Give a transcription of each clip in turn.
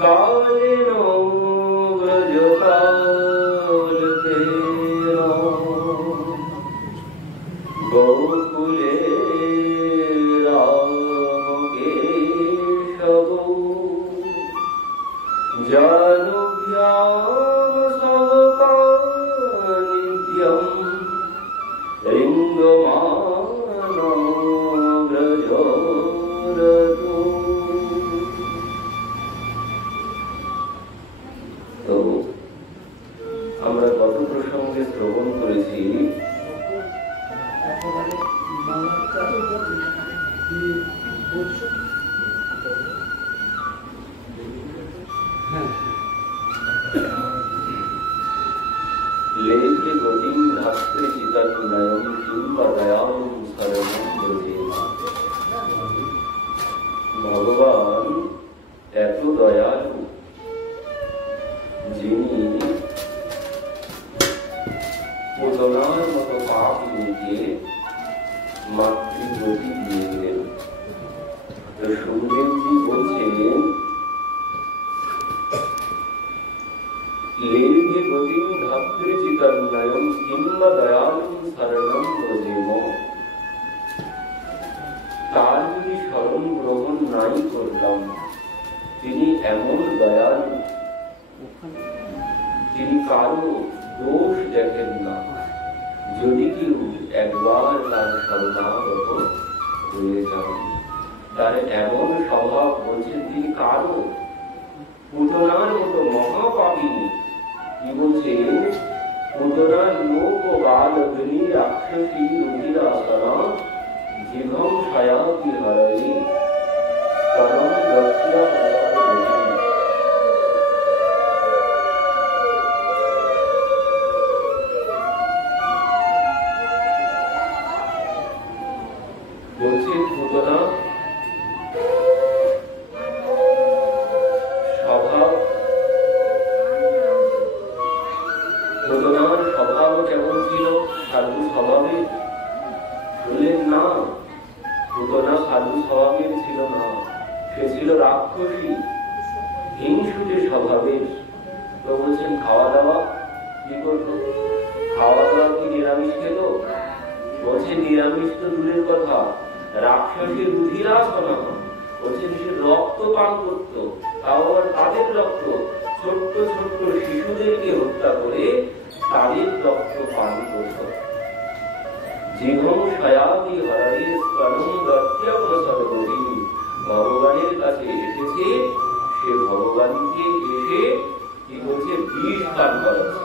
Cullen ব্রজকাল গোকুলে Ram Keshab জানুভ্যাম সহকানিত্যম রিঙ্গমানম ব্রজরতো। তো আমরা গত প্রসঙ্গে শ্রবণ করেছি লেখে গতিং ধাত্রে চিতান্নয়ম কিংবা দয়ালুম শরণম ব্রজেমা। ভগবান এত দয়ালু যিনি পুতনার মতো পাপিনীকে মাতৃগতি দিয়ে দিলেন। তো সুখদেবজি বলছেন লেভে গতিং ধাত্রে চিতান্নয়ম কিংবা দয়ালুম শরণম ব্রজেম। তার যদি শরণ গ্রহণ নাই করলাম, তিনি এমন দয়ালু, তিনি কারো দোষ দেখেন না। যদি কেউ একবার তার শরণাগত হয়ে যান, তার এমন স্বভাব বলছেন তিনি কারো পুতনার মতো মহাপাপিনী। কি বলছেন? পুতনার লোক ও বাল অগ্নি রাক্ষসী রুধিরাসনা জীবন ছায়াতি হরই পরম গত্যা বলছেন পুতনা স্বভাব কেমন ছিল? সাধু স্বভাবের? বললেন না, পুতনা সাধু স্বভাবের ছিল না, সে ছিল রাক্ষসী, হিংসুটে স্বভাবের। তো বলছেন খাওয়া দাওয়া কি করতো? খাওয়া দাওয়া কি নিরামিষ খেত? বলছে নিরামিষ তো দূরের কথা, রাক্ষসী রুধিরাসনা, বলছেন সে রক্ত পান করত, তাও আবার তাদের রক্ত। ছোট্ট ছোট্ট শিশুদেরকে হত্যা করে তাদের রক্ত পান করত। জীবন ছায়াতি হরই স্তনম গত্যম সর্বদিন। ভগবানের কাছে এসেছে, সে ভগবানকে এসে কি বলছে? বিষ পান করাচ্ছে।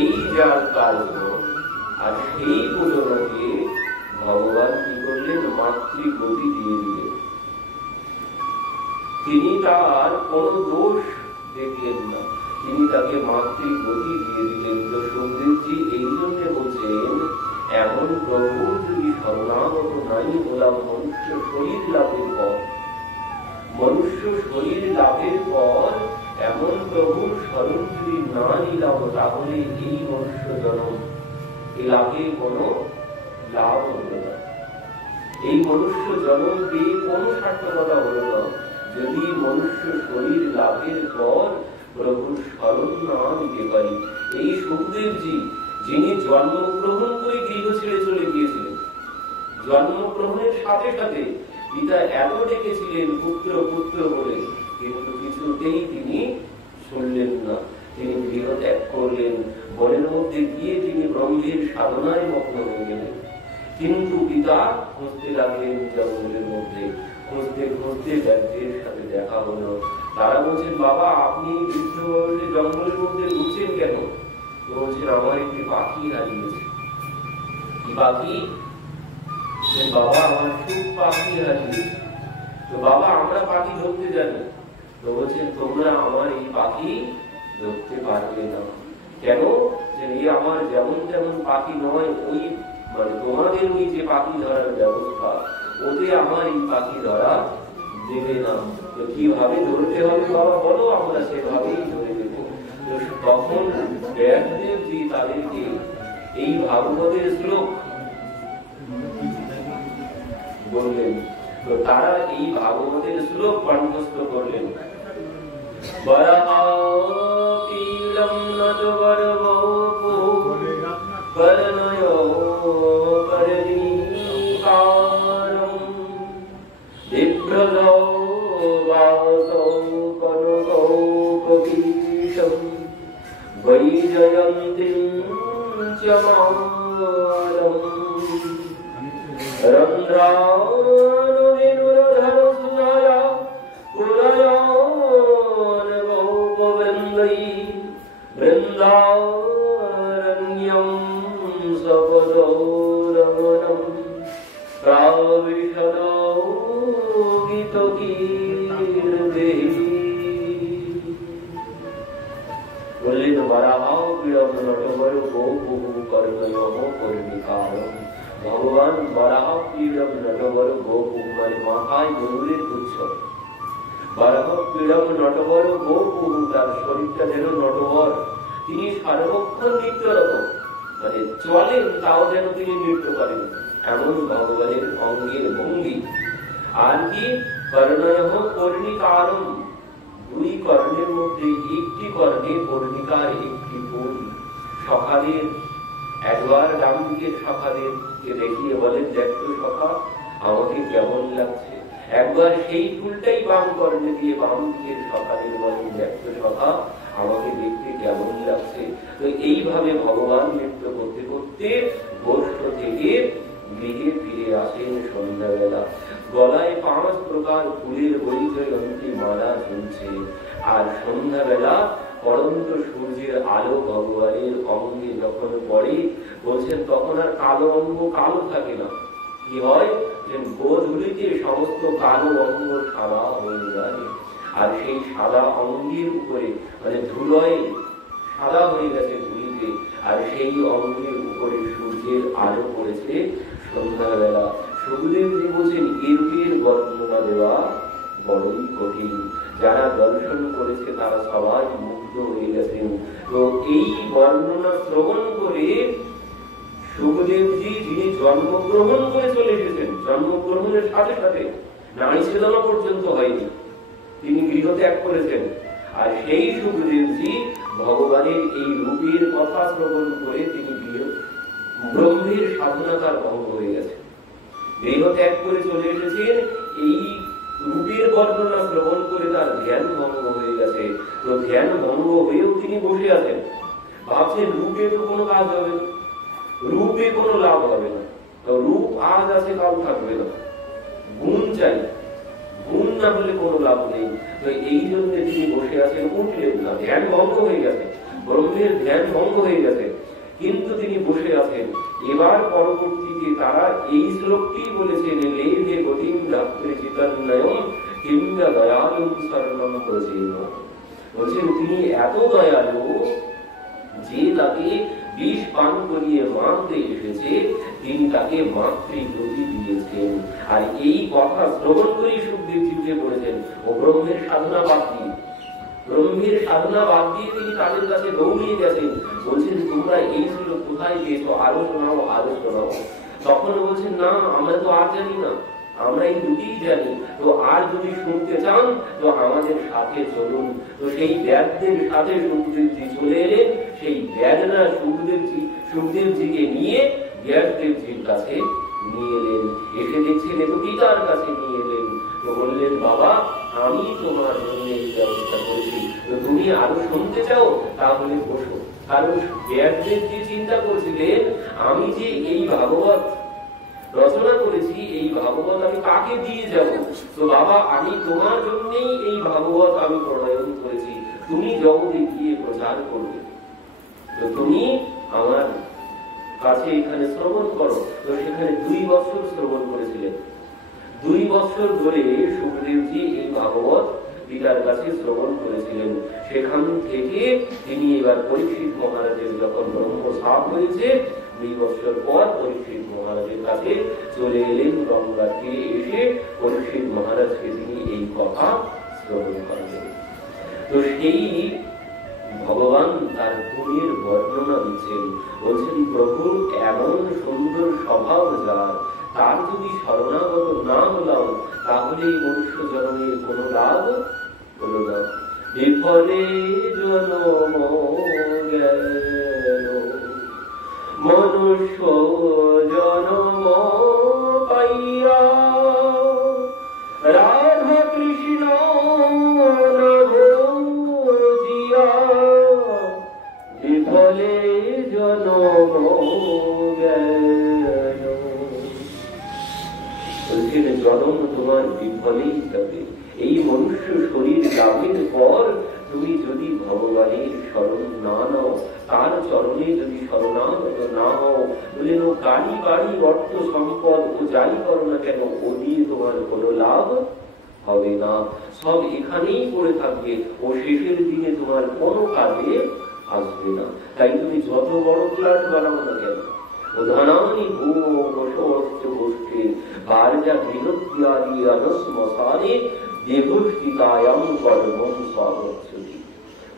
এই যার কার্য, আর সেই পুজোকে ভগবান কি করলেন? মাতৃগতি দিয়ে দিলেন। তিনি তার কোন দোষ দেখলেন না, তিনি তাকে মাতৃগতি দিয়ে দিলেন। তো সুখদেবজি এই জন্য বলছেন এমন প্রভু যদি শরণাগত নাই হলাম মনুষ্য শরীর লাভের পর, মনুষ্য শরীর লাভের পর এমন প্রভুর শরণ যদি না নিলাম, তাহলে এই মনুষ্য জন্ম এই লাভের কোন লাভ হলো না। এই মনুষ্য জন্ম পেয়ে কোন সার্থকতা হলো না যদি মনুষ্য শরীর লাভের পর প্রভুর শরণ না নিতে পারি। এই সুখদেবজি যিনি জন্মগ্রহণ করে গৃহ ছেড়ে চলে গিয়েছিলেন, জন্মগ্রহণের সাথে সাথে পিতা এত ডেকেছিলেন পুত্র পুত্র বলে, কিন্তু কিছুতেই তিনি শুনলেন না। তিনি গৃহ ত্যাগ করলেন, বনের মধ্যে গিয়ে তিনি ব্রহ্মের সাধনায় মগ্ন হয়ে গেলেন। কিন্তু পিতা খুঁজতে লাগলেন জঙ্গলের মধ্যে, খুঁজতে খুঁজতে ব্যাঘ্রের সাথে দেখা হলো। তারা বলছেন বাবা আপনি বৃদ্ধ বয়সে জঙ্গলের মধ্যে ঘুরছেন কেন? বলছেন আমার একটি পাখি হারিয়েছে। কি পাখি? বাবা আমার সুখ পাখি হারিয়েছে। তো বাবা আমরা পাখি ধরতে জানি। তো বলছেন তোমরা আমার এই পাখি ধরতে পারবে না। কেন? যে এই আমার যেমন তেমন পাখি নয়, ওই মানে তোমাদের ওই যে পাখি ধরার ব্যবস্থা, ওতে আমার এই পাখি ধরা দেবে না। তো কিভাবে ধরতে হবে বাবা বলো, আমরা সেভাবেই ধরে দেবো। তখন ব্যাসদেবজি তাদেরকে এই ভাগবতের শ্লোক বললেন। তো তারা এই ভাগবতের শ্লোক কণ্ঠস্থ করলেন। वरापीडं नटवरवपो कर्णयो कर्णिकारं बिभ्रतो वासौ कनकौकपीशं वैजयन्तीं च मालम् रन्ध्रानुविनुरधरसुनया पुरयानगौपवृन्दै वृन्दारण्यं सपदो रमणं प्राविशदौ गीतकीर्तिः বললেন বরাহপীড়ম নটবর গোপু কর্ণয়ঃ কর্ণিকারম। ভগবান বরাহপীড়ম নটবর গোপু মানে মাথায় গরুরের পুচ্ছ। বরাহপীড়ম নটবর গোপু, তার শরীরটা যেন নটবর, তিনি সর্বক্ষণ নৃত্যরত, মানে চলেন তাও যেন তিনি নৃত্য করেন, এমন ভগবানের অঙ্গের ভঙ্গি। আর কি কর্ণয়ঃ কর্ণিকারম, দুই কর্ণের মধ্যে একটি কর্ণে কর্ণিকার একটি ফুল। সকালের একবার ডান দিকের সকালেরকে দেখিয়ে বলেন, দেখতো সখা আমাকে কেমন লাগছে। একবার সেই ফুলটাই বাম কর্ণে দিয়ে বাম দিকের সকালের বলেন, দেখতো সখা আমাকে দেখতে কেমন লাগছে। তো এইভাবে ভগবান নৃত্য করতে করতে গোষ্ঠ থেকে গৃহে ফিরে আসেন সন্ধ্যাবেলা। গলায় 5 প্রকার ফুলের বৈজয়ন্তী মালা ঝুলছে। আর সন্ধ্যাবেলা পড়ন্ত সূর্যের আলো ভগবানের অঙ্গে যখন পড়ে, বলছেন তখন আর কালো অঙ্গ কালো থাকে না। কি হয় যে গোধূলিতে সমস্ত কালো অঙ্গ সাদা হয়ে যায়। আর সেই সাদা অঙ্গের উপরে মানে ধুলোয় সাদা হয়ে গেছে ধুলিতে, আর সেই অঙ্গের উপরে সূর্যের আলো পড়েছে সন্ধ্যাবেলা। সুখদেবজি বলছেন এর বর্ণনা দেওয়া বড়ই কঠিন। যারা দর্শন করেছে তারা সবাই মুগ্ধ হয়ে গেছেন। তো এই বর্ণনা শ্রবণ করে সুখদেবজি, যিনি জন্মগ্রহণ করে চলে এসেছেন, জন্মগ্রহণের সাথে সাথে নারী ছেদনা পর্যন্ত হয়নি, তিনি গৃহ ত্যাগ করেছেন। আর সেই সুখদেবজি ভগবানের এই রূপের কথা শ্রবণ করে তিনি ব্রহ্মের সাধনা তার ভঙ্গ হয়ে গেছে। গৃহ ত্যাগ করে চলে এসেছেন, এই রূপের বর্ণনা শ্রবণ করে তার ধ্যান ভঙ্গ হয়ে গেছে। তো ধ্যান ভঙ্গ হয়েও তিনি বসে আছেন, ভাবছেন রূপে তো কোনো কাজ হবে না, রূপে কোনো লাভ হবে না। তো রূপ আজ আছে কাল থাকবে না, গুণ চাই, গুণ না হলে কোনো লাভ নেই। তো এই জন্য তিনি বসে আছেন, উঠলেন না, ধ্যান ভঙ্গ হয়ে গেছে, ব্রহ্মের ধ্যান ভঙ্গ হয়ে গেছে, কিন্তু তিনি বসে আছেন। এবার পরবর্তীতে তারা এই শ্লোকটি বলেছেন, লেভে গতিম রাত্রে চিতান্নয়ম কিংবা দয়ালুম শরণম ব্রজেম। বলছেন তিনি এত দয়ালু যে তাকে বিষ পান করিয়ে মারতে এসেছে, তিনি তাকে মাতৃগতি দিয়েছেন। আর এই কথা শ্রবণ করেই সুখদেবজি উঠে পড়েছেন ও ব্রহ্মের সাধনা বাদ দিয়ে, ব্রহ্মের সাধনা বাদ দিয়ে তিনি তাদের কাছে দৌড়িয়ে গেছেন। বলছেন তোমরা এই শ্লোক কোথায় পেয়েছো, আরো শোনাও আরো শোনাও। তখন বলছেন না আমরা তো আর জানি না, আমরা এই দুটিই জানি। তো আর যদি শুনতে চান তো আমাদের সাথে চলুন। তো সেই ব্যাসদের সাথে সুখদেবজি চলে এলেন। সেই ব্যাসরা সুখদেবজিকে নিয়ে ব্যাসদেবজির কাছে নিয়ে এলেন। এসে দেখছেন এ তো পিতার কাছে নিয়ে এলেন। তো বললেন বাবা আমি তোমার জন্য এই ব্যবস্থা করেছি, তো তুমি আরো শুনতে চাও তাহলে বসো। কারণ ব্যাসদেবজি চিন্তা করছিলেন আমি যে এই ভাগবত রচনা করেছি, এই ভাগবত আমি কাকে দিয়ে যাব। তো বাবা আমি তোমার জন্যই এই ভাগবত আমি প্রণয়ন করেছি, তুমি জগতে গিয়ে প্রচার করবে, তো তুমি আমার কাছে এখানে শ্রবণ করো। তো সেখানে 2 বছর শ্রবণ করেছিলেন। 2 বছর ধরে সুখদেবজি এই ভাগবত পিতার কাছে শ্রবণ করেছিলেন। সেখান থেকে তিনি এবার পরীক্ষিত মহারাজের যখন ব্রহ্ম সাপ হয়েছে, 2 বছর পর পরীক্ষিত মহারাজের কাছে চলে এলেন। গঙ্গা তীরে এসে পরীক্ষিত মহারাজকে তিনি এই কথা শ্রবণ করালেন। তো সেই ভগবান তার গুণের বর্ণনা দিচ্ছেন। বলছেন প্রভু এমন সুন্দর স্বভাব যার, তার যদি শরণাগত না হলাম তাহলে এই মনুষ্য জন্মের কোনো লাভ হলো না। বিফলে জনম গেল, মনুষ্য জনম পাইয়া রাধা কৃষ্ণ নভজিয়া, বিফলে জনম গেল। বলছেন জনম তোমার বিফলেই যাবে। এই মনুষ্য শরীর লাভের পর তুমি যদি ভগবানের শরণ না নাও, তার চরণে যদি শরণাগত না হও, বললেন ও গাড়ি বাড়ি অর্থ সম্পদ ও যাই করো না কেন, ও দিয়ে তোমার কোনো লাভ হবে না, সব এখানেই পড়ে থাকবে, ও শেষের দিনে তোমার কোনো কাজে আসবে না। তাই তুমি যত বড় ফ্ল্যাট বানাও না কেন, উদাহরণী গোষ্ঠী বার্যা গৃহত্যাদি অনস্মশানে দেবষ্টিতায়াম কর্মং স্বগচ্ছতি।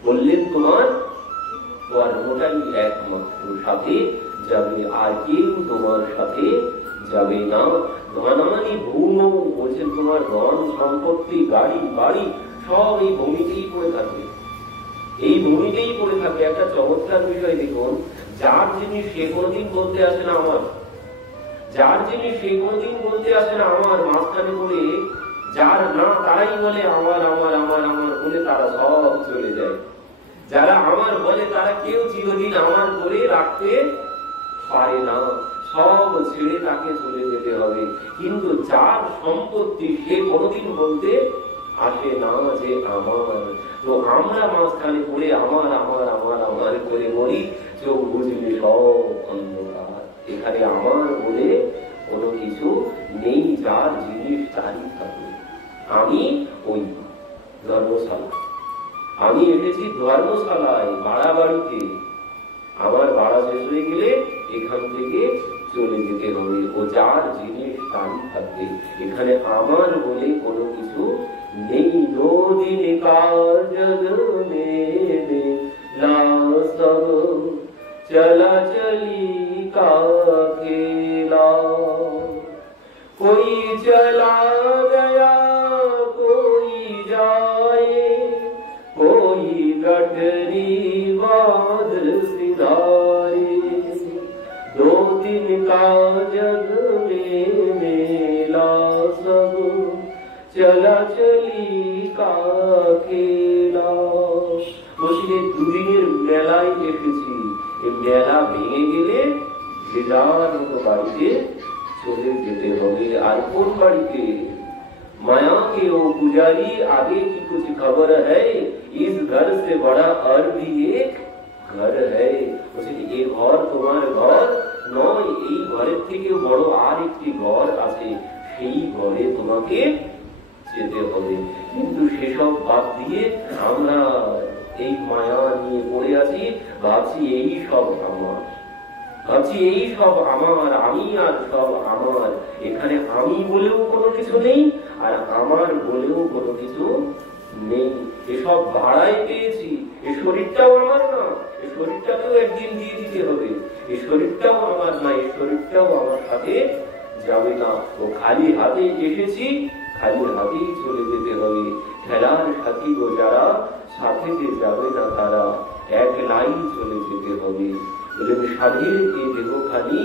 বললেন তোমার কর্মটাই একমাত্র সাথে যাবে, আর কেউ তোমার সাথে যাবে না। ধনানি ভূম বলছেন তোমার ধন সম্পত্তি গাড়ি বাড়ি সব এই ভূমিতেই পড়ে থাকবে, এই ভূমিতেই পড়ে থাকবে। একটা চমৎকার বিষয় দেখুন, যার জিনিস সে কোনোদিন বলতে আসে না আমার, যার জিনিস সে কোনোদিন বলতে আসে না আমার, মাঝখানে পড়ে যার না তারাই বলে আমার আমার আমার আমার বলে তারা সব চলে যায়। যারা আমার বলে তারা কেউ চিরদিন আমার করে রাখতে পারে না, সব ছেড়ে তাকে চলে যেতে হবে। কিন্তু যার সম্পত্তি সে কোনোদিন বলতে আসে না যে আমার, তো আমরা মাঝখানে পড়ে আমার আমার আমার আমার করে বলি, চোখ বুঝলে সব অন্ধকার। এখানে আমার বলে কোনো কিছু নেই, যার জিনিস তারই থাকবে। আমি ওই ধর্মশালা, আমি এসেছি ধর্মশালায়, ভাড়া বাড়িতে। আমার ভাড়া শেষ হয়ে গেলে এখান থেকে চলে যেতে হবে, ও যার জিনিস তারই থাকবে। এখানে আমার বলে কোনো কিছু নেই। দিন কাজ চলা চলি का खेला, कोई चला गया कोई जाए, कोई गठरी बांध सिधारे। 2 दिन का जग में मेला सब चला चली का खेला। বলছি দুদিনের মেলায় এসেছি, এই মেলা ভেঙে গেলে যে যার মতো বাড়িতে চলে যেতে হবে। আর কোন বাড়িতে? माया के वो पुजारी आगे की कुछ खबर है, इस घर से बड़ा और भी एक घर है। এই ঘর তোমার ঘর নয়, এই ঘরের থেকে বড় আর একটি ঘর আছে, সেই ঘরে তোমাকে যেতে হবে। কিন্তু সেসব বাদ দিয়ে আমরা এই মায়া নিয়ে পড়ে আছি, ভাবছি এই সব আমার, ভাবছি এই সব আমার, আমি আর সব আমার। এখানে আমি বলেও কোনো কিছু নেই, আর আমার বলেও কোনো কিছু নেই। এসব ভাড়ায় পেয়েছি, এই শরীরটাও আমার না, এই শরীরটাকেও একদিন দিয়ে দিতে হবে। এই শরীরটাও আমার না, এই শরীরটাও আমার সাথে যাবে না। ও খালি হাতে এসেছি, খালি হাতেই চলে যেতে হবে। খেলার সাথী গো যারা, সাথে যে যাবে না তারা, এক লাইন চলে যেতে হবে। সাধের এই দেহখানি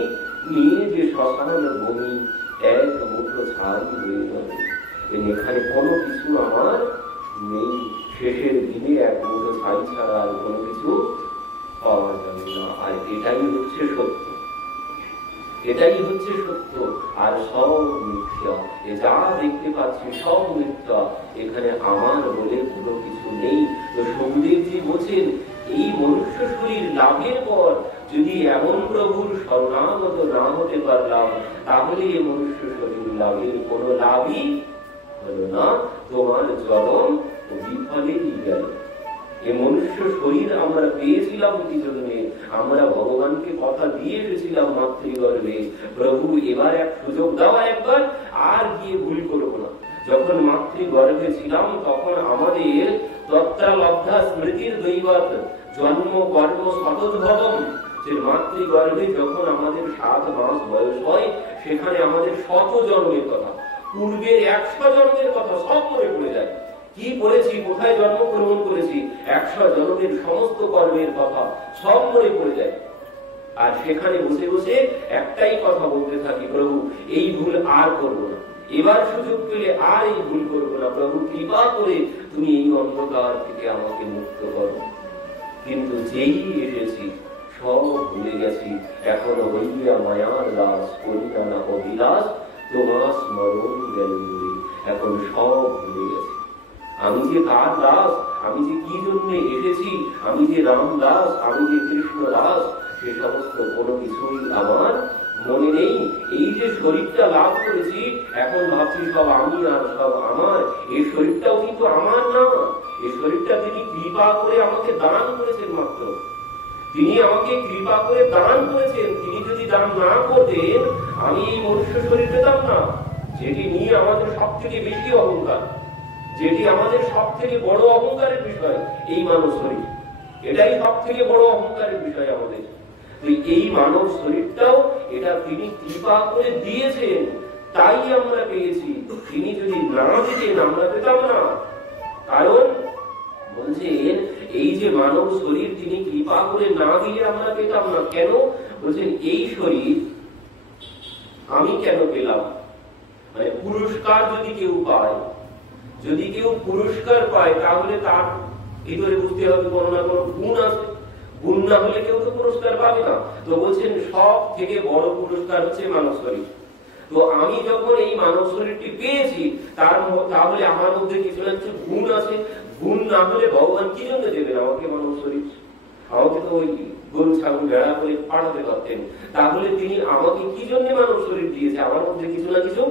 নিয়ে যে শ্মশান ভূমি এক মুঠো ছাই হয়ে যাবে। এখানে কোনো কিছু আমার নেই। শেষের দিনে এক মুঠো ছাই ছাড়া আর কোনো কিছু পাওয়া যাবে না। আর এটাই হচ্ছে সত্য, এটাই হচ্ছে সত্য। আর সব মিথ্যা, যা দেখতে পাচ্ছি সব মিথ্যা। এখানে আমার বলে কোনো কিছু নেই। তো সুখদেবজি বলছেন, এই মনুষ্য শরীর লাভের পর যদি এমন প্রভুর শরণাগত না হতে পারলাম, তাহলে এই মনুষ্য শরীর লাভের কোনো লাভই হলো না। তোমার জন্ম বিফলেই গেল। এই মনুষ্য শরীর আমরা পেয়েছিলাম কি জন্যে? আমরা ভগবানকে কথা দিয়ে এসেছিলাম মাতৃগর্ভে, প্রভু এবার এক সুযোগ দাও একবার, আর গিয়ে ভুল করবো না। যখন মাতৃগর্ভে ছিলাম তখন আমাদের তত্ত্বালব্ধা স্মৃতির দৈবত জন্ম কর্ম শতোদ্ভবম, যে মাতৃগর্ভে যখন আমাদের 7 মাস বয়স হয়, সেখানে আমাদের 100 জন্মের কথা, পূর্বের 100 জন্মের কথা সব মনে পড়ে যায়। কি করেছি, কোথায় জন্মগ্রহণ করেছি, 100 জন্মের সমস্ত কর্মের কথা সব মনে পড়ে যায়। আর সেখানে বসে বসে একটাই কথা বলতে থাকি, প্রভু এই ভুল আর করবো না, এবার সুযোগ পেলে আর এই ভুল করবো না, প্রভু কৃপা করে তুমি এই অন্ধকার থেকে আমাকে মুক্ত করো। কিন্তু যেই এসেছি সব ভুলে গেছি, এখনো হইয়া মায়ার দাস করিনা না অবিলাস, তোমার স্মরণ গেল, এখন সব ভুলে গেছি। আমি যে কার দাস, আমি যে কি জন্য এসেছি, আমি যে রাম দাস, আমি যে কৃষ্ণ দাস, সে সমস্ত কোনো কিছুই আমার মনে নেই। এই যে শরীরটা লাভ করেছি, এখন ভাবছি সব আমি আর সব আমার। এই শরীরটাও কিন্তু আমার না, এই শরীরটা তিনি কৃপা করে আমাকে দান করেছেন মাত্র। তিনি আমাকে কৃপা করে দান করেছেন। তিনি যদি দান না করতেন আমি এই মনুষ্য শরীর পেতাম না, যেটি নিয়ে আমাদের সব থেকে বেশি অহংকার, যেটি আমাদের সব থেকে বড় অহংকারের বিষয়। এই মানব শরীর, এটাই সব থেকে বড় অহংকারের বিষয় আমাদের। এই মানব শরীরটাও এটা তিনি কৃপা করে দিয়েছেন, তাই আমরা পেয়েছি। তিনি যদি না দিতেন আমরা পেতাম না। কারণ বলছেন এই যে মানব শরীর তিনি কৃপা করে না দিলে আমরা পেতাম না। কেন বলছেন এই শরীর আমি কেন পেলাম? মানে পুরস্কার যদি কেউ পায়, যদি কেউ পুরস্কার পায় তাহলে তার ভিতরে বুঝতে হবে কোনো না কোনো গুণ আছে। গুণ না হলে কেউ তো পুরস্কার পাবে না। তো বলছেন সব থেকে বড় পুরস্কার হচ্ছে মানব শরীর। তো আমি যখন এই মানব শরীরটি পেয়েছি তাহলে আমার মধ্যে কিছু না কিছু গুণ আছে। গুণ না হলে ভগবান কি জন্য দেবেন আমাকে মানব শরীর? আমাকে তো ওই গরু ছাগল ভেড়া করে পাঠাতে পারতেন। তাহলে তিনি আমাকে কি জন্য মানব শরীর দিয়েছে? আমার মধ্যে কিছু না কিছু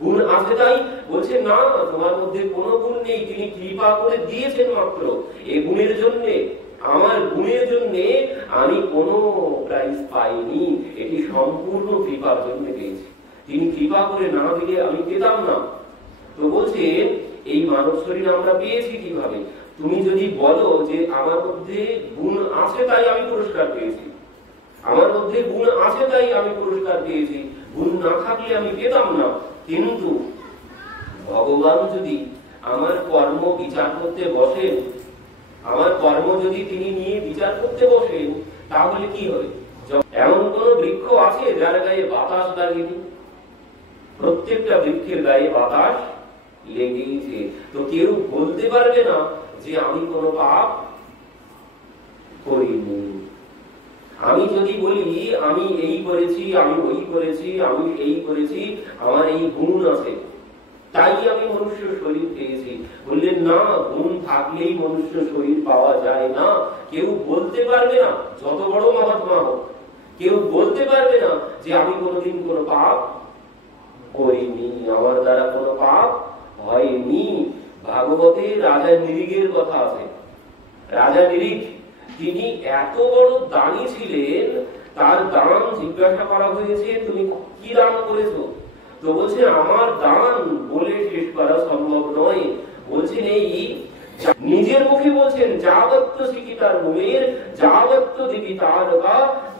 গুণ আছে, তাই বলছে না তোমার মধ্যে কোনো গুণ নেই, তিনি কৃপা করে দিয়েছেন মাত্র। এই গুণের জন্য, আমার গুণের জন্য আমি কোনো প্রাইজ পাইনি, এটি সম্পূর্ণ কৃপার জন্য পেয়েছি। তিনি কৃপা করে না দিলে আমি পেতাম না। তো বলছেন এই মানব শরীর আমরা পেয়েছি কিভাবে? তুমি যদি বলো যে আমার মধ্যে গুণ আছে তাই আমি পুরস্কার পেয়েছি, আমার মধ্যে গুণ আছে তাই আমি পুরস্কার পেয়েছি, গুণ না থাকলে আমি পেতাম না। কিন্তু ভগবান যদি আমার কর্ম বিচার করতে বসেন, আমার কর্ম যদি তিনি নিয়ে বিচার করতে বসেন, তাহলে কি হবে? এমন কোন বৃক্ষ আছে যার গায়ে বাতাস লাগেনি? প্রত্যেকটা বৃক্ষের গায়ে বাতাস লেগেইছে। তো কেউ বলতে পারবে না যে আমি কোনো পাপ করিনি। আমি যদি বলি আমি এই করেছি, আমি ওই করেছি, আমি এই করেছি, আমার এই গুণ আছে তাই আমি মনুষ্য শরীর পেয়েছি, বললেন না, গুণ থাকলেই মনুষ্য শরীর পাওয়া যায় না। কেউ বলতে পারবে না, যত বড় মহাত্মা হোক, কেউ বলতে পারবে না যে আমি কোনোদিন কোনো পাপ করিনি, আমার দ্বারা কোনো পাপ হয়নি। ভাগবতে রাজা নিরিগের কথা আছে। রাজা নিরিগ তিনি এত বড় দানী ছিলেন, তার দান জিজ্ঞাসা করা হয়েছে তুমি কি দান করেছো? তো বলছে আমার দান বলে শেষ করা সম্ভব নয়। বলছেন এই নিজের মুখে বলছেন যাবত্য শিক্ষিতার ভূমের যাবত্য জীবিতারকা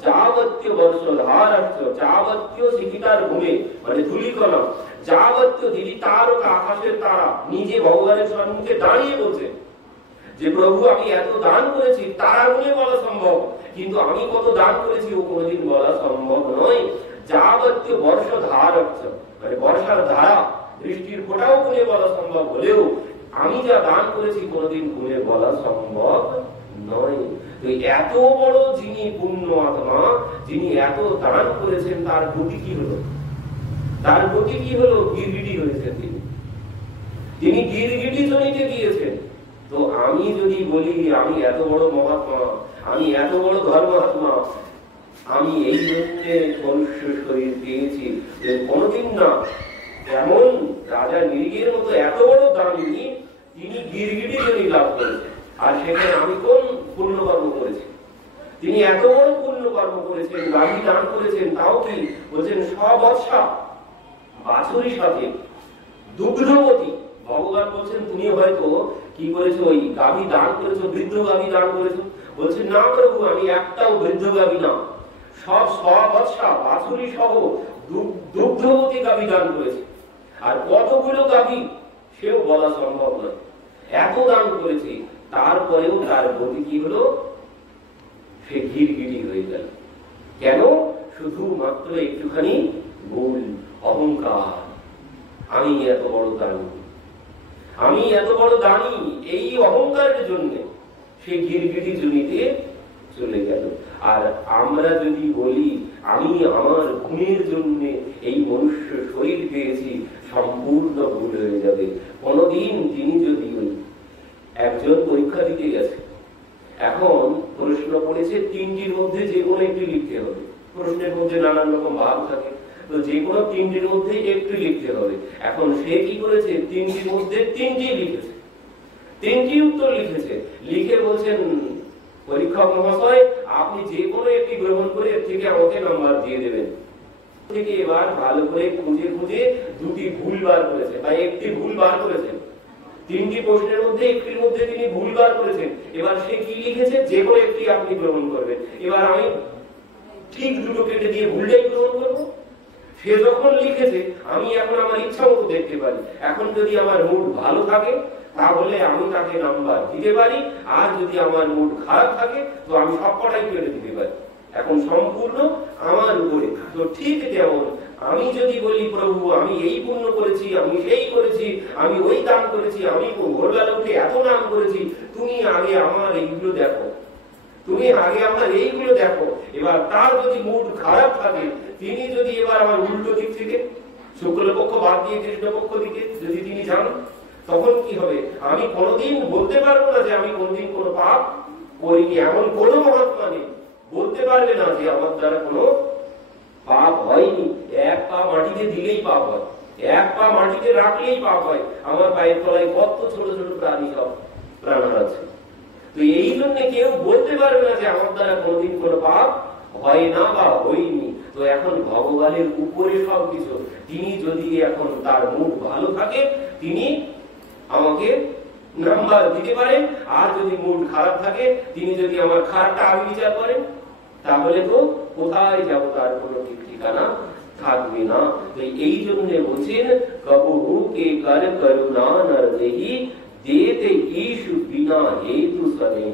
যাবত্য বর্ষধারাশ্চ যাবত্য শিক্ষিতার ভূমে, মানে ধূলিকণা, যাবত্য জীবিতারকা আকাশের তারা। নিজে ভগবানের সম্মুখে দাঁড়িয়ে বলছেন যে প্রভু আমি এত দান করেছি, তারা গুণে বলা সম্ভব, কিন্তু আমি কত দান করেছি ও কোনোদিন বলা সম্ভব নয়। যাবত্য বর্ষধারাশ্চ, মানে বর্ষার ধারা, বৃষ্টির ফোঁটাও গুণে বলা সম্ভব হলেও আমি যা দান করেছি কোনোদিন গুণে বলা সম্ভব নয়। তো এত বড় যিনি পুণ্য আত্মা, যিনি এত দান করেছেন, তার গতি কি হলো? তার গতি কি হলো? গিরগিটি হয়েছেন তিনি, তিনি গিরগিটি জনিতে গিয়েছেন। তো আমি যদি বলি আমি এত বড় মহাত্মা, আমি এত বড় ধর্মাত্মা, আমি এই জন্য মনুষ্য শরীর পেয়েছি, কোনদিন না। এমন রাজা নিরিগের মতো এত বড় দামি তিনি গিরগিটি জনি লাভ করেছেন। আর সেখানে আমি কোন পুণ্যকর্ম করেছি? তিনি এত বড় পুণ্যকর্ম করেছেন, গাভী দান করেছেন, তাও কি বলছেন সবৎসা বাছুরির সাথে দুগ্ধবতী। ভগবান বলছেন তুমি হয়তো কি করেছো, ওই গাভী দান করেছো, বৃদ্ধ গাভী দান করেছো। বলছেন না প্রভু, আমি একটাও বৃদ্ধ গাভী না, সব সবৎসা বাছুরি সহ দুগ্ধবতী গাভী দান করেছে। আর কতগুলো গাভী সেও বলা সম্ভব নয়। এত দান করেছে, তারপরেও তার গতি কি হলো? সে গিরগিটি হয়ে গেল। কেন? শুধুমাত্র একটুখানি ভুল, অহংকার। আমি এত বড় দানি, আমি এত বড় দানি, এই অহংকারের জন্য সে গিরগিটি জনিতে চলে গেল। আর আমরা যদি বলি আমি আমার গুণের জন্য এই মনুষ্য শরীর পেয়েছি, সম্পূর্ণ ভুল হয়ে যাবে। কোনদিন তিনি যদি একজন পরীক্ষা দিতে গেছে, এখন প্রশ্ন পড়েছে, তিনটির মধ্যে যে কোনো একটি লিখতে হবে। প্রশ্নের মধ্যে নানান রকম ভাব থাকে, তো যে কোনো তিনটির মধ্যে একটি লিখতে হবে। এখন সে কি করেছে? তিনটির মধ্যে তিনটি লিখেছে, তিনটি উত্তর লিখেছে। লিখে বলছেন, পরীক্ষক মহাশয় আপনি যে কোনো একটি গ্রহণ করে এর থেকে আমাকে নাম্বার দিয়ে দেবেন। থেকে এবার ভালো করে খুঁজে খুঁজে দুটি ভুল বার করেছে বা একটি ভুল বার করেছেন। তিনটি প্রশ্নের মধ্যে একটির মধ্যে তিনি ভুল বার করেছেন। এবার সে কি লিখেছে? যে কোনো একটি আপনি গ্রহণ করবেন। এবার আমি ঠিক দুটো কেটে দিয়ে ভুলটাই গ্রহণ করবো। সে যখন লিখেছে, আমি এখন আমার ইচ্ছা মতো দেখতে পারি। এখন যদি আমার মুড ভালো থাকে তাহলে আমি তাকে নাম্বার দিতে পারি, আর যদি আমার মুড খারাপ থাকে তো আমি সবকটাই কেটে দিতে পারি। এখন সম্পূর্ণ আমার উপরে। তো ঠিক তেমন আমি যদি বলি প্রভু আমি এই পুণ্য করেছি, আমি সেই করেছি, আমি ওই দান করেছি, আমি ভোরবেলা উঠে এত নাম করেছি, তুমি আগে আমার এইগুলো দেখো, তুমি আগে আমার এইগুলো দেখো। এবার তার যদি মুড খারাপ থাকে, তিনি যদি এবার আমার উল্টো দিক থেকে শুক্লপক্ষ বাদ দিয়ে কৃষ্ণপক্ষ দিকে যদি তিনি যান, তখন কি হবে? আমি কোনোদিন বলতে পারবো না যে আমি কোনদিন কোনো পাপ করিনি। এমন কোনো মহাত্মা নেই বলতে পারবে না যে আমার দ্বারা কোনো পাপ হয়নি। এক পা মাটিতে দিলেই পাপ হয়, এক পা মাটিতে রাখলেই পাপ হয়। আমার পায়ের তলায় কত ছোট ছোট প্রাণী, সব প্রাণ আছে। তো এই জন্য কেউ বলতে পারবে না যে আমার দ্বারা কোনোদিন কোনো পাপ হয় না বা হয়নি। তো এখন ভগবানের উপরে সবকিছু। তিনি যদি এখন তার মুড ভালো থাকে, তিনি আমাকে নাম্বার দিতে পারেন। আর যদি মুড খারাপ থাকে, তিনি যদি আমার খারাপটা আগে বিচার করেন, তাহলে তো কোথায় যাবো তার কোনো ঠিক ঠিকানা থাকবে না। এই জন্য বলছেন কবহু কে কর করুণা নর দেহি দেতে ঈশু বিনা হেতু সনে।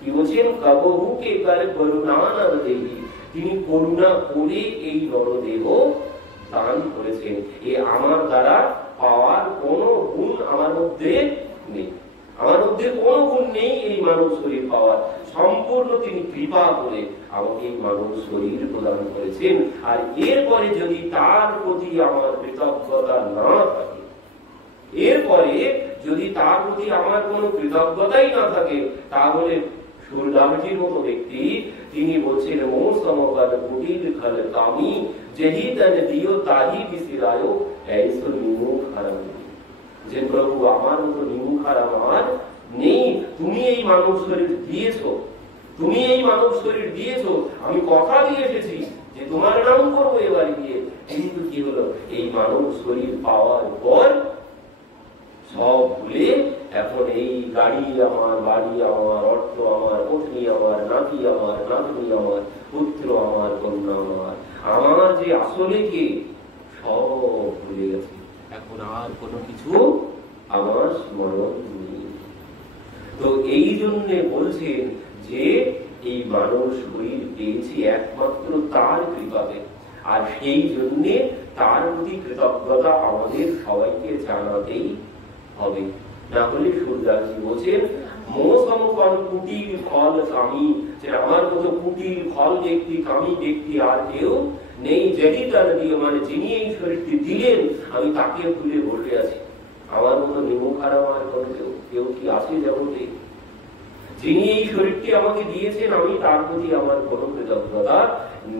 কি বলছেন? কবহু কে কর করুণা নর দেহি, তিনি করুণা করে এই নরদেহ দান করেছেন। এ আমার দ্বারা পাওয়ার কোনো গুণ আমার মধ্যে নেই, আমার মধ্যে কোনো গুণ নেই এই মানব শরীর পাওয়ার। সম্পূর্ণ তিনি কৃপা করে আমাকে এই মানব শরীর প্রদান করেছেন। আর এরপরে যদি তার প্রতি আমার কৃতজ্ঞতা না থাকে, এরপরে যদি তার প্রতি আমার কোনো কৃতজ্ঞতাই না থাকে, তাহলে সুরদাসজির মতো ব্যক্তি তিনি বলছেন মৌসমকার কুটির খাল কামি যেহি তন দিও তাহি বিসিরায়ো ऐसो নিমুখ হারাম। যে প্রভু আমার মতো নিমুখ হারাম আর নেই। তুমি এই মানব শরীর দিয়েছো, তুমি এই মানব শরীর দিয়েছো, আমি কথা দিয়ে এসেছি যে তোমার নাম করবো এবার গিয়ে। কিন্তু কি হলো? এই মানব শরীর পাওয়ার পর সব ভুলে এখন এই গাড়ি আমার, বাড়ি আমার, অর্থ আমার, পত্নী আমার, নাতি আমার, নাতনি আমার, পুত্র আমার, কন্যা আমার, আমার যে আসলে কে সব ভুলে গেছে। এখন আর কোনো কিছু আমার স্মরণ নেই। তো এই জন্য বলছেন যে এই মানব শরীর পেয়েছি একমাত্র তার কৃপাতে। আর সেই জন্য তার প্রতি কৃতজ্ঞতা আমাদের সবাইকে জানাতেই হবে। না হলে সূর্যাজি বলছেন মোসমকর কুটির ফল কামি, যে আমার মতো কুটির ফল ব্যক্তি, কামি ব্যক্তি আর কেউ নেই। যেই তার দিয়ে মানে যিনি এই শরীরটি দিলেন, আমি তাকে তুলে বসে আছি। আমার মতো নিমুখ হারাম আর কেউ কি আছে জগতে? যিনি এই শরীরটি আমাকে দিয়েছেন, আমি তার প্রতি আমার কোনো কৃতজ্ঞতা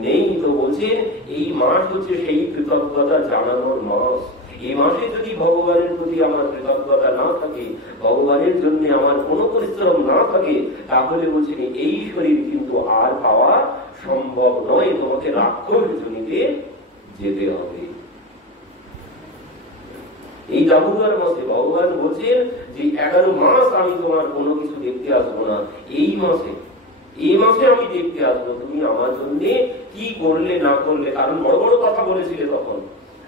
নেই। তো বলছেন এই মাস হচ্ছে সেই কৃতজ্ঞতা জানানোর মাস। এই মাসে যদি ভগবানের প্রতি আমার কৃতজ্ঞতা না থাকে, ভগবানের জন্য আমার কোনো পরিশ্রম না থাকে, তাহলে বলছেন এই শরীর কিন্তু আর পাওয়া সম্ভব নয়। তোমাকে রাক্ষস জনিতে যেতে হবে। এই দামোদর মাসে ভগবান বলছেন যে 11 মাস আমি তোমার কোনো কিছু দেখতে আসবো না। এই মাসে আমি দেখতে আসবো তুমি আমার জন্য কি করলে না করলে। কারণ বড় বড় কথা বলেছিলে তখন,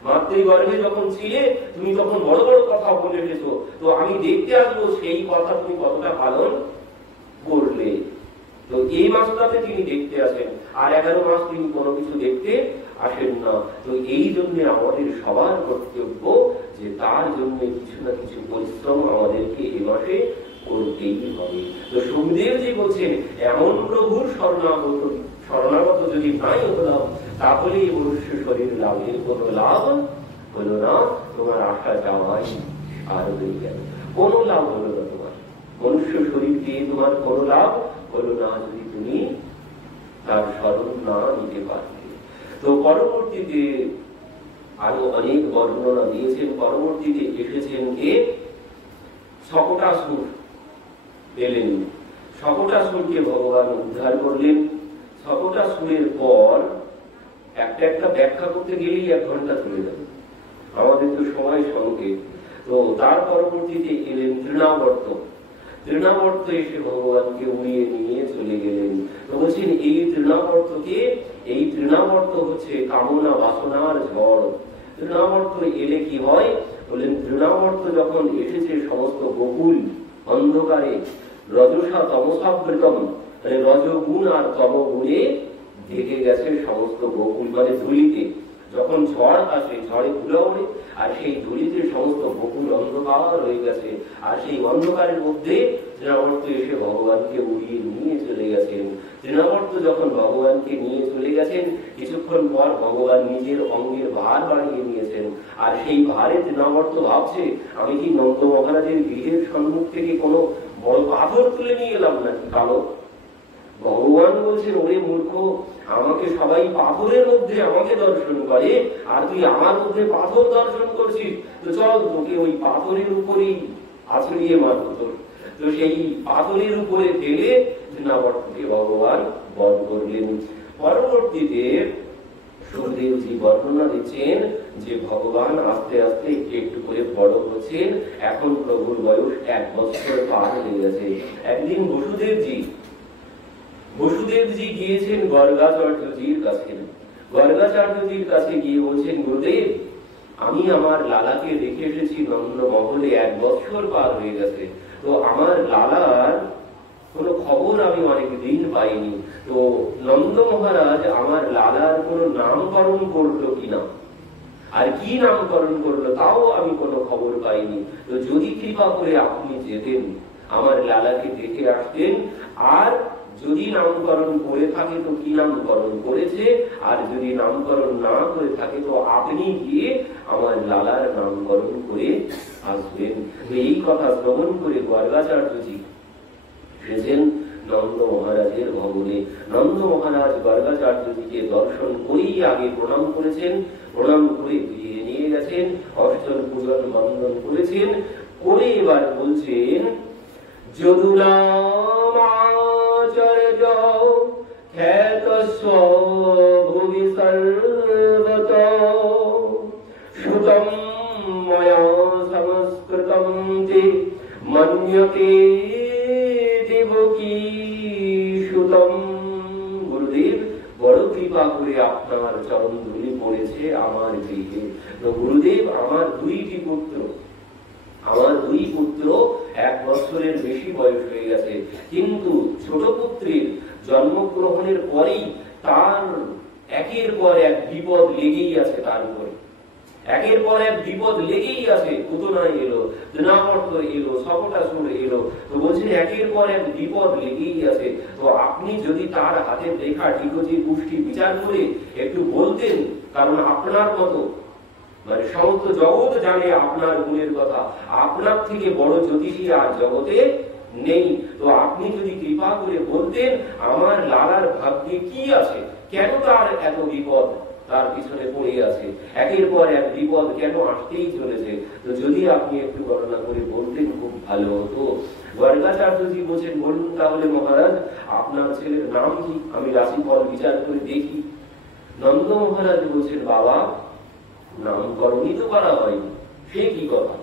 মাতৃগর্ভে যখন ছিলে তুমি তখন বড় বড় কথা বলে এসেছো, তো আমি দেখতে আসবো সেই কথা তুমি কতটা পালন করলে। তো এই মাসটাতে তিনি দেখতে আসেন, আর 11 মাস তিনি কোনো কিছু দেখতে আসেন না। তো এই জন্য আমাদের সবার কর্তব্য যে তার জন্য কিছু না কিছু পরিশ্রম আমাদেরকে এই মাসে করতেই হবে। তো সুখদেব জি বলছেন এমন প্রভুর শরণাগত যদি নাই হলাম তাহলে এই মনুষ্য শরীর লাভের কোনো লাভ হলো না, তোমার আশা যাওয়াই আর হয়ে গেল, কোনো লাভ হলো না তোমার। মনুষ্য শরীর দিয়ে তোমার কোনো লাভ হলো না যদি তুমি তার স্মরণ না নিতে পারবে। তো পরবর্তীতে আরো অনেক বর্ণনা দিয়েছেন। পরবর্তীতে এসেছেন কে? শকটাসুর এলেন। শকটাসুরকে ভগবান উদ্ধার করলেন। শকটাসুরের পর একটা ব্যাখ্যা করতে গেলেই 1 ঘন্টা চলে যাবে, আমাদের তো সময় সংকেত। তো তার পরবর্তীতে এলেন তৃণাবর্ত। তৃণাবর্ত এসে ভগবানকে উড়িয়ে নিয়ে চলে গেলেন। তো বলছেন এই তৃণাবর্তকে, এই তৃণাবর্ত হচ্ছে কামনা বাসনার ঝড়। তৃণাবর্ত এলে কি হয় বলেন, তৃণাবর্ত যখন এসেছে সমস্ত গোকুল অন্ধকারে রজসা তমসাবৃতম, মানে রজগুণ আর তমগুণে ঢেকে গেছে সমস্ত গোকুল, মানে ধুলিতে। যখন ঝড় আসে ঝড়ে ধুলো ওঠে, আর সেই ধুলিতে সমস্ত গোকুল অন্ধকার হয়ে গেছে। আর সেই অন্ধকারের মধ্যে তৃণাবর্ত এসে ভগবানকে উড়িয়ে নিয়ে চলে গেছেন। তৃণাবর্ত যখন ভগবানকে নিয়ে চলে গেছেন, কিছুক্ষণ পর ভগবান নিজের অঙ্গের ভার বাড়িয়ে নিয়েছেন। আর সেই ভারে তৃণাবর্ত ভাবছে আমি কি নন্দ মহারাজের গৃহের সম্মুখ থেকে কোনো বড় পাথর তুলে নিয়ে এলাম নাকি কালো। ভগবান বলছেন ওরে মূর্খ, আমাকে সবাই পাথরের মধ্যে আমাকে দর্শন করে, আর তুই আমার মধ্যে পাথর দর্শন করছিস, তো চল তোকে ওই পাথরের উপরেই আছড়িয়ে মারব। তো সেই পাথরের উপরে ফেলে তৃণাবর্তকে ভগবান বধ করলেন। পরবর্তীতে সুখদেবজি বর্ণনা দিচ্ছেন যে ভগবান আস্তে আস্তে একটু করে বড় হচ্ছেন। এখন প্রভুর বয়স 1 বছর পার হয়ে গেছে। একদিন বসুদেবজি গিয়েছেন গর্গাচার্যজির কাছে। গর্গাচার্যজির কাছে গিয়ে বলছেন, গুরুদেব আমি আমার লালাকে রেখে এসেছি নন্দ মহলে, 1 বছর পার হয়ে গেছে, তো আমার লালার কোনো খবর আমি অনেক দিন পাইনি। তো নন্দ মহারাজ আমার লালার কোনো নামকরণ করলো কিনা, আর কি নামকরণ করলো তাও আমি কোনো খবর পাইনি। তো যদি কৃপা করে আপনি যেতেন, আমার লালাকে দেখে আসতেন, আর যদি নামকরণ করে থাকে তো কি নামকরণ করেছে, আর যদি নামকরণ না করে থাকে তো আপনি গিয়ে আমার লালার নামকরণ করে আসবেন। এই কথা শ্রবণ করে গর্গাচার্যজি এসেছেন নন্দ মহারাজের ভবনে। নন্দ মহারাজ গর্গাচার্যজিকে দর্শন করেই আগে প্রণাম করেছেন, প্রণাম করে ফিরিয়ে নিয়ে গেছেন, অষ্টন পূজন বন্দন করেছেন, করে এবার বলছেন যদুনামাচর্য খ্যাতস্ব ভুবি সর্বত শ্রুতম ময়া সংস্কৃতম তে মন্যতে দেবকী সুতম। গুরুদেব বড় কৃপা করে আপনার চরণ ধুলি পড়েছে আমার গৃহে। তো গুরুদেব আমার 2টি পুত্র, আমার 2 পুত্র 1 বছরের বেশি বয়স হয়ে গেছে, কিন্তু ছোট পুত্রের জন্মগ্রহণের পরেই তার একের পর এক বিপদ লেগেই আছে, তার উপরে একের পর এক বিপদ লেগেই আছে। পুতনায় এলো, তৃণাবর্ত এলো, শকটাসুর এলো, তো বলছেন একের পর এক বিপদ লেগেই আছে। তো আপনি যদি তার হাতের লেখা ঠিকজি পুষ্টি বিচার করে একটু বলতেন, কারণ আপনার মতো মানে সমস্ত জগৎ জানে আপনার গুণের কথা, আপনার থেকে বড় জ্যোতিষী আর জগতে নেই। তো আপনি যদি কৃপা করে বলতেন আমার লালার ভাগ্যে কি আছে, কেন তার এত বিপদ তার পিছনে পড়ে আছে, একের পর এক বিপদ কেন আসতেই চলেছে, তো যদি আপনি একটু গণনা করে বলতেন খুব ভালো হতো। গর্গাচার্যজি বলছেন, বলুন তাহলে মহারাজ আপনার ছেলের নাম কি, আমি রাশিফল বিচার করে দেখি। নন্দ মহারাজ বলছেন, বাবা নামকরণই তো করা হয়নি। সে কি কথা,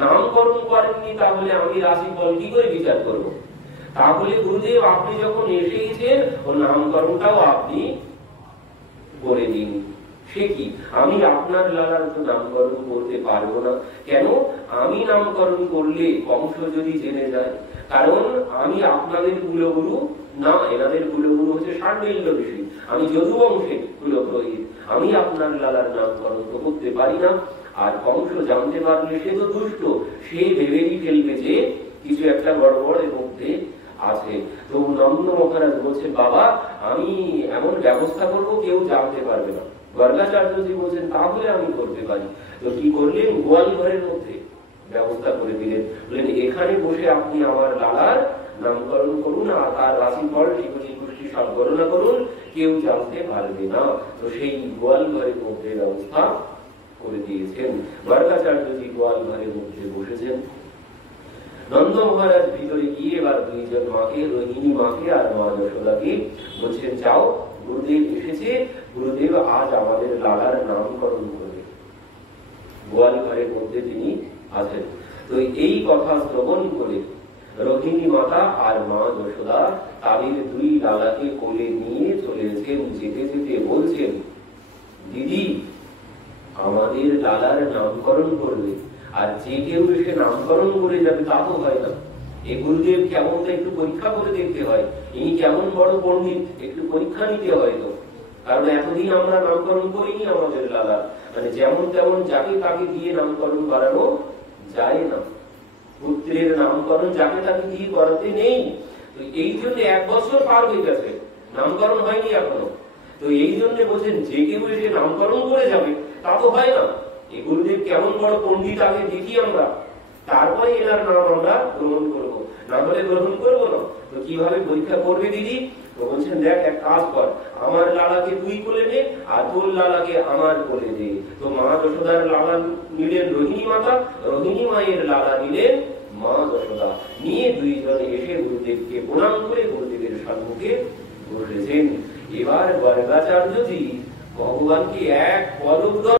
নামকরণ করেননি তাহলে আমি রাশিফল কি করে বিচার করব? তাহলে গুরুদেব আপনি যখন এসেছেন ও নামকরণটাও আপনি করে দিন। সে কি, আমি আপনার লালার তো নামকরণ করতে পারবো না। কেন? আমি নামকরণ করলে কংস যদি জেনে যায়, কারণ আমি আপনাদের কুলগুরু না, এনাদের কুলগুরু হচ্ছে শাণ্ডিল্য ঋষি, আমি যদুবংশের কুলপুরোহিত, আমি আপনার লালার নামকরণ তো করতে পারি না। আর কংস জানতে পারলে সে তো দুষ্ট, সে ভেবেই ফেলবে যে কিছু একটা গড়বড়ের মধ্যে আছে। তো নন্দ মহারাজ বলছে, বাবা আমি এমন ব্যবস্থা করব কেউ জানতে পারবে না। গর্গাচার্যজি বলছেন, তাহলে আমি করতে পারি। তো কি করলেন, গোয়াল ঘরের মধ্যে ব্যবস্থা করে দিলেন, বললেন এখানে বসে আপনি আমার লালার নামকরণ করুন আর তার রাশিফল শিখি পুষ্টি সব গণনা করুন, কেউ জানতে পারবে না। তো সেই গোয়াল ঘরের মধ্যে ব্যবস্থা করে দিয়েছেন। গর্গাচার্যজি গোয়াল ঘরের মধ্যে বসেছেন। নন্দ মহারাজ ভিতরে গিয়ে এবার দুইজন মাকে, রোহিণী মাকে আর মা যশোদাকে বলছেন, যাও গুরুদেব এসেছে, গুরুদেব আজ আমাদের লালার নামকরণ করবে। গোয়াল ঘরের মধ্যে তিনি আছেন। তো এই কথা শ্রবণ করে রোহিণী মাতা আর মা যশোদা তাদের দুই লালাকে কোলে নিয়ে চলেছেন। যেতে যেতে বলছেন, দিদি আমাদের লালার নামকরণ করবে, আর যে কেউ এসে নামকরণ করে যাবে তা তো হয় না। এই গুরুদেব কেমন, একটু পরীক্ষা করে দেখতে হয়, ইনি কেমন বড় পণ্ডিত, একটু পরীক্ষা নিতে হয়। তো কারণ এতদিন আমরা নামকরণ করিনি আমাদের লালা, মানে যেমন তেমন যাকে তাকে দিয়ে নামকরণ করানো যায় না। পুত্রের নামকরণ যাকে তাকে দিয়ে করাতে নেই। তো এই জন্য 1 বছর পার হয়ে গেছে, নামকরণ হয়নি এখনো। তো এই জন্য বলছেন যে কেউ এসে নামকরণ করে যাবে তা তো হয় না। এই গুরুদেব কেমন বড় পণ্ডিত আগে দেখি আমরা, তারপরে এনার নাম আমরা গ্রহণ করবো, না হলে গ্রহণ করবো না। তো কিভাবে পরীক্ষা করবে দিদি? তো বলছেন, দেখ এক কাজ কর, আমার লালাকে তুই কোলে নে আর তোর লালাকে আমার কোলে দে। তো মা যশোদার লালা নিলেন রোহিণী মাতা, রোহিণী মায়ের লালা নিলেন মা যশোদা, নিয়ে দুইজনে এসে গুরুদেবকে প্রণাম করে গুরুদেবের সম্মুখে বসেছেন। এবার গর্গাচার্যজি ভগবানকে এক পলক